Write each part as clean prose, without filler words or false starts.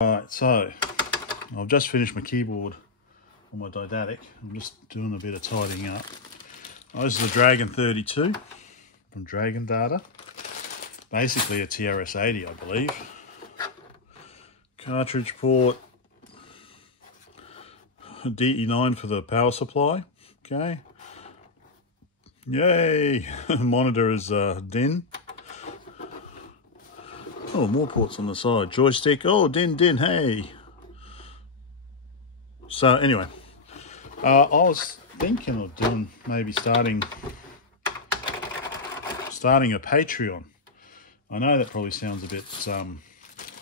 Alright, so I've just finished my keyboard on my didactic. I'm just doing a bit of tidying up. Oh, this is a Dragon 32 from Dragon Data. Basically a TRS-80, I believe. Cartridge port. DE9 for the power supply. Okay. Yay! Monitor is DIN. Oh, more ports on the side. Joystick. Oh, DIN, hey. So anyway, I was thinking of doing maybe starting a Patreon. I know that probably sounds a bit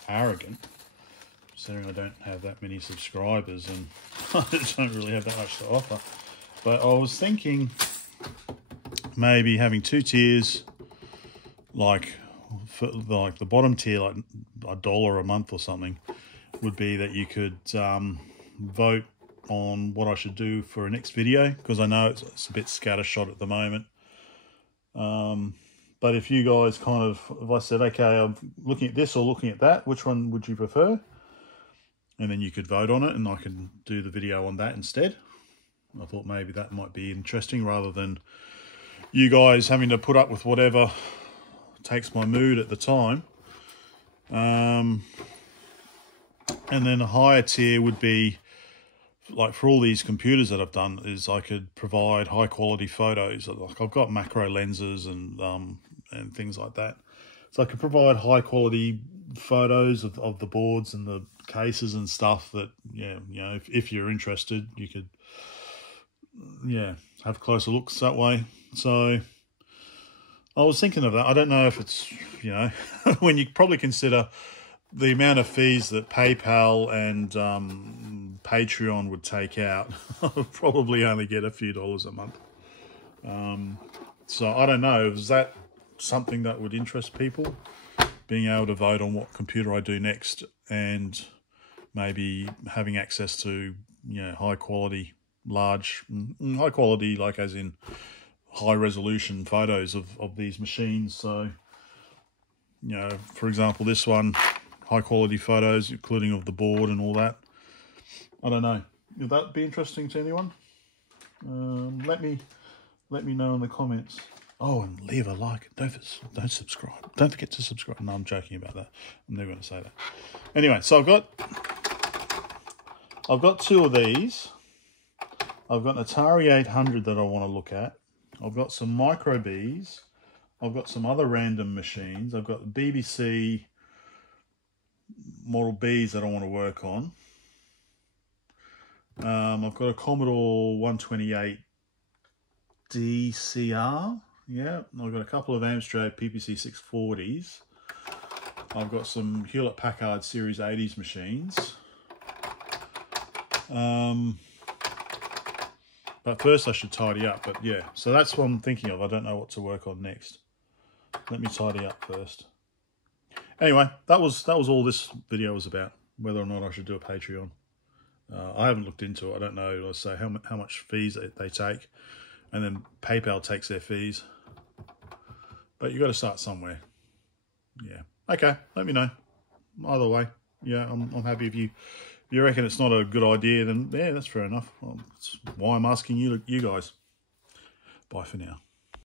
arrogant, considering I don't have that many subscribers and I don't really have that much to offer. But I was thinking maybe having two tiers, like for the bottom tier, like $1 a month or something, would be that you could vote on what I should do for a next video, because I know it's a bit scattershot at the moment. But if you guys if I said, okay, I'm looking at this or looking at that, which one would you prefer? And then you could vote on it and I can do the video on that instead. I thought maybe that might be interesting rather than you guys having to put up with whatever takes my mood at the time. And then a higher tier would be, like for all these computers that I've done, is I could provide high quality photos. Like I've got macro lenses and things like that. So I could provide high quality photos of the boards and the cases and stuff that, yeah, you know, if you're interested, you could, yeah, have closer looks that way. So I was thinking of that. I don't know if it's, you know, when you probably consider the amount of fees that PayPal and Patreon would take out, I'll probably only get a few dollars a month. So I don't know, is that something that would interest people? Being able to vote on what computer I do next and maybe having access to, you know, high quality, like as in high resolution photos of these machines. So, you know, for example, this one, high quality photos, including of the board and all that. I don't know. Would that be interesting to anyone? Let me know in the comments. Oh, and leave a like. Don't subscribe. Don't forget to subscribe. No, I'm joking about that. I'm never going to say that. Anyway, so I've got two of these. I've got an Atari 800 that I want to look at. I've got some Micro Bs. I've got some other random machines. I've got the BBC Model Bs that I want to work on. I've got a Commodore 128 DCR. Yeah, I've got a couple of Amstrad PPC 640s. I've got some Hewlett-Packard Series 80s machines. But first I should tidy up. But yeah, so that's what I'm thinking of. I don't know what to work on next. Let me tidy up first. Anyway, that was all this video was about, whether or not I should do a Patreon. I haven't looked into it. I don't know, let's say, how much fees they take. And then PayPal takes their fees. But you got to start somewhere. Yeah. Okay, let me know. Either way, yeah, I'm happy. If you reckon it's not a good idea, then yeah, that's fair enough. Well, that's why I'm asking you guys. Bye for now.